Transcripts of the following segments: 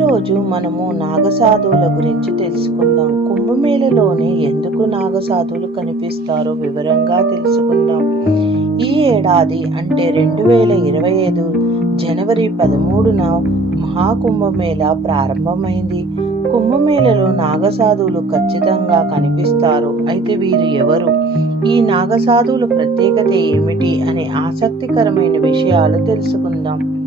ఈరోజు మనము నాగసాధువుల గురించి తెలుసుకుందాం. కుంభమేళలోనే ఎందుకు నాగసాధువులు కనిపిస్తారో వివరంగా తెలుసుకుందాం. ఈ ఏడాది అంటే రెండు వేల ఇరవై ఐదు జనవరి పదమూడున మహాకుంభమేళ ప్రారంభమైంది. కుంభమేళలో నాగసాధువులు ఖచ్చితంగా కనిపిస్తారు. అయితే వీరు ఎవరు? ఈ నాగసాధువుల ప్రత్యేకత ఏమిటి అనే ఆసక్తికరమైన విషయాలు తెలుసుకుందాం.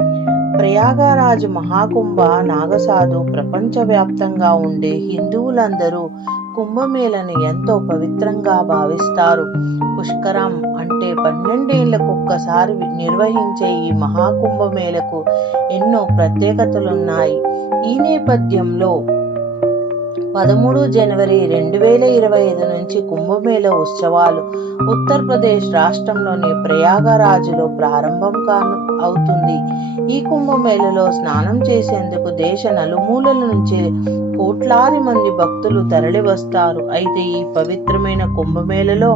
ప్రయాగరాజు మహాకుంభ నాగసాధు ప్రపంచవ్యాప్తంగా ఉండే హిందువులందరూ కుంభమేళను ఎంతో పవిత్రంగా భావిస్తారు. పుష్కరం అంటే పన్నెండేళ్ళకు ఒక్కసారి నిర్వహించే ఈ మహాకుంభమేళకు ఎన్నో ప్రత్యేకతలున్నాయి. ఈ నేపథ్యంలో పదమూడు జనవరి రెండు వేల ఇరవై ఐదు నుంచి కుంభమేళ ఉత్సవాలు ఉత్తరప్రదేశ్ రాష్ట్రంలోని ప్రయాగరాజులో ప్రారంభం కాను అవుతుంది. ఈ కుంభమేళలో స్నానం చేసేందుకు దేశ నలుమూలల నుంచి కోట్లాది మంది భక్తులు తరలి వస్తారు. అయితే ఈ పవిత్రమైన కుంభమేళలో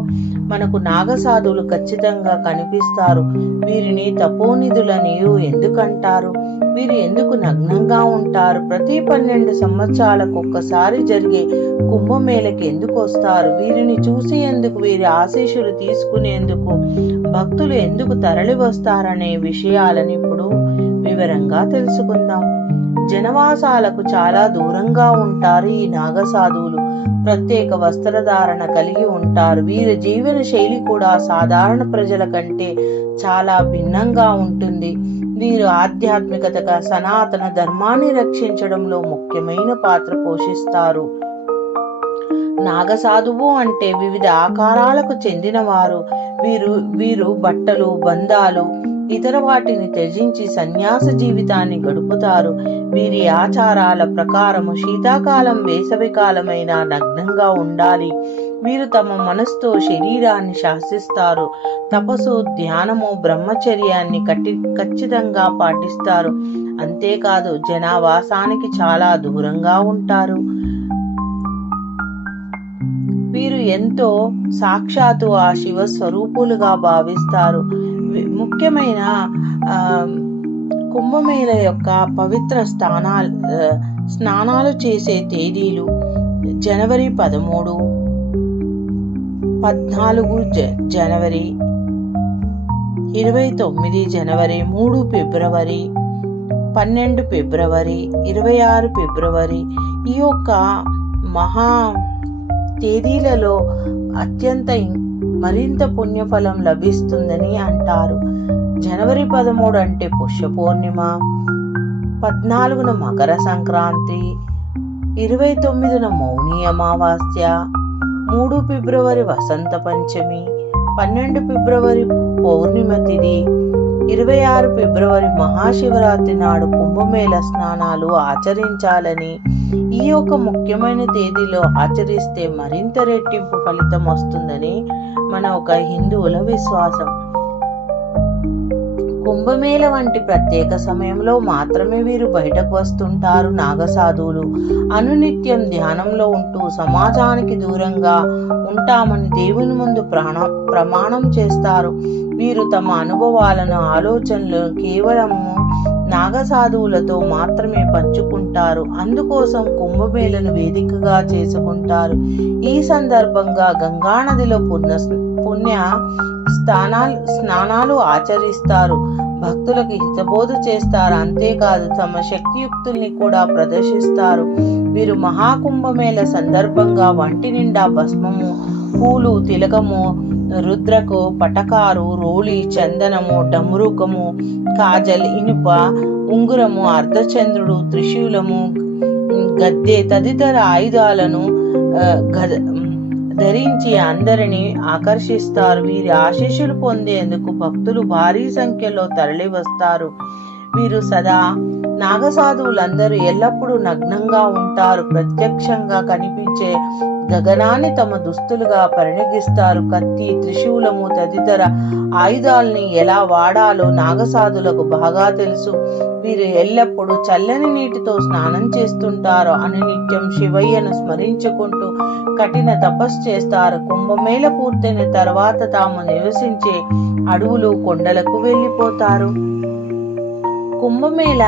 మనకు నాగసాధువులు ఖచ్చితంగా కనిపిస్తారు. వీరిని తపోనిధులనియు ఎందుకంటారు? వీరు ఎందుకు నగ్నంగా ఉంటారు? ప్రతి పన్నెండు సంవత్సరాలకు ఒక్కసారి జరిగే కుంభమేళకి ఎందుకు వస్తారు? వీరిని చూసి ఎందుకు వీరి ఆశీస్సులు తీసుకునేందుకు భక్తులు ఎందుకు తరలి వస్తారనే విషయాలను ఇప్పుడు వివరంగా తెలుసుకుందాం. జనవాసాలకు చాలా దూరంగా ఉంటారు ఈ నాగసాధువులు. ప్రత్యేక వస్త్రధారణ కలిగి ఉంటారు. వీరి జీవన శైలి కూడా సాధారణ ప్రజల కంటే చాలా భిన్నంగా ఉంటుంది. వీరు ఆధ్యాత్మికతగా సనాతన ధర్మాన్ని రక్షించడంలో ముఖ్యమైన పాత్ర పోషిస్తారు. నాగసాధువు అంటే వివిధ ఆకారాలకు చెందినవారు. వీరు వీరు బట్టలు బంధాలు ఇతర వాటిని త్యజించి సన్యాస జీవితాన్ని గడుపుతారు. వీరి ఆచారాల ప్రకారము శీతాకాలం వేసవి కాలమైన నగ్నంగా ఉండాలి. వీరు తమ మనసుతో శరీరాన్ని శాసిస్తారు. తపస్సు ధ్యానము బ్రహ్మచర్యాన్ని కట్టి ఖచ్చితంగా పాటిస్తారు. అంతేకాదు జనావాసానికి చాలా దూరంగా ఉంటారు. వీరు ఎంతో సాక్షాత్తు ఆ శివ స్వరూపులుగా భావిస్తారు. ముఖ్యమైన కుంభమేళ యొక్క పవిత్ర స్థానాలు స్నానాలు చేసే తేదీలు జనవరి పదమూడు పద్నాలుగు జ- జనవరి ఇరవై తొమ్మిది జనవరి మూడు ఫిబ్రవరి పన్నెండు ఫిబ్రవరి ఇరవై ఆరు ఫిబ్రవరి ఈ యొక్క మహా తేదీలలో అత్యంత మరింత పుణ్యఫలం లభిస్తుందని అంటారు. జనవరి పదమూడు అంటే పుష్య పూర్ణిమ పద్నాలుగున మకర సంక్రాంతి ఇరవై తొమ్మిదిన మౌని అమావాస్య మూడు ఫిబ్రవరి వసంత పంచమి పన్నెండు ఫిబ్రవరి పౌర్ణిమ తిథి ఇరవై ఆరు ఫిబ్రవరి మహాశివరాత్రి నాడు కుంభమేళ స్నానాలు ఆచరించాలని ఈ యొక్క ముఖ్యమైన తేదీలో ఆచరిస్తే మరింత రెట్టింపు ఫలితం వస్తుందని మన ఒక హిందువుల విశ్వాసం. కుంభమేళ వంటి ప్రత్యేక సమయంలో మాత్రమే వీరు బయటకు వస్తుంటారు నాగసాధువులు. అనునిత్యం ధ్యానంలో ఉంటూ సమాజానికి దూరంగా ఉంటామని దేవుని ముందు ప్రాణ ప్రమాణం చేస్తారు. వీరు తమ అనుభవాలను ఆలోచనలు కేవలం నాగసాధువులతో మాత్రమే పంచుకుంటారు. అందుకోసం కుంభమేళను వేదికగా చేసుకుంటారు. ఈ సందర్భంగా గంగానదిలో పుణ్య పుణ్య స్నానాలు స్నానాలు ఆచరిస్తారు. భక్తులకు హితబోధ చేస్తారు. అంతేకాదు తమ శక్తియుక్తుల్ని కూడా ప్రదర్శిస్తారు. వీరు మహాకుంభమేళ సందర్భంగా వంటి నిండా భస్మము పూలు తిలకము రుద్రకు పటకారు రోలి చందనము డమరుకము కాజల్ ఇనుప ఉంగురము అర్ధచంద్రుడు త్రిశూలము గద్దె తదితర ఆయుధాలను గద- ధరించి అందరిని ఆకర్షిస్తారు. వీరి ఆశీస్సులు పొందేందుకు భక్తులు భారీ సంఖ్యలో తరలి వస్తారు వీరు సదా నాగసాధువులందరూ ఎల్లప్పుడూ నగ్నంగా ఉంటారు. ప్రత్యక్షంగా కనిపించే గగనాన్ని తమ దుస్తులుగా పరిణగిస్తారు. కత్తి త్రిశూలము తదితర ఆయుధాల్ని ఎలా వాడాలో నాగసాధులకు బాగా తెలుసు. వీరు ఎల్లప్పుడూ చల్లని నీటితో స్నానం చేస్తుంటారు. అని నిత్యం శివయ్యను స్మరించుకుంటూ కఠిన తపస్సు చేస్తారు. కుంభమేళ పూర్తయిన తర్వాత తాము నివసించే అడవులు కొండలకు వెళ్ళిపోతారు. కుంభమేళ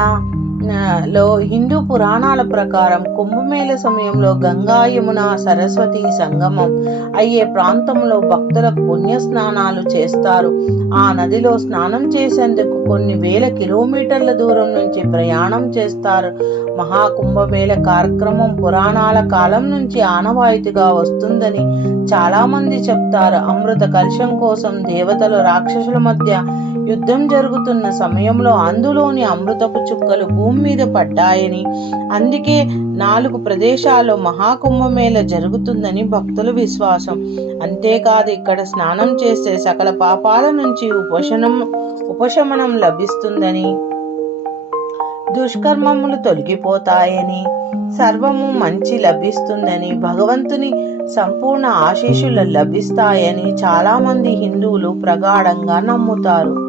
లో హిందూ పురాణాల ప్రకారం కుంభమేళ సమయంలో గంగా యమున సరస్వతి సంగమం అయ్యే ప్రాంతంలో భక్తులకు పుణ్య స్నానాలు చేస్తారు. ఆ నదిలో స్నానం చేసేందుకు కొన్ని వేల కిలోమీటర్ల దూరం నుంచి ప్రయాణం చేస్తారు. మహాకుంభమేళ కార్యక్రమం పురాణాల కాలం నుంచి ఆనవాయితీగా వస్తుందని చాలా మంది చెప్తారు. అమృత కలుషం కోసం దేవతలు రాక్షసుల మధ్య యుద్ధం జరుగుతున్న సమయంలో అందులోని అమృతపు చుక్కలు భూమి మీద పడ్డాయని అందుకే నాలుగు ప్రదేశాల్లో మహాకుంభమేళ జరుగుతుందని భక్తుల విశ్వాసం. అంతేకాదు ఇక్కడ స్నానం చేస్తే సకల పాపాల నుంచి ఉపశమనం ఉపశమనం లభిస్తుందని దుష్కర్మములు తొలగిపోతాయని సర్వము మంచి లభిస్తుందని భగవంతుని సంపూర్ణ ఆశీస్సులు లభిస్తాయని చాలామంది హిందువులు ప్రగాఢంగా నమ్ముతారు.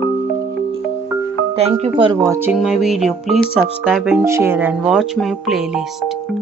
Thank you for watching my video. Please subscribe and share and watch my playlist.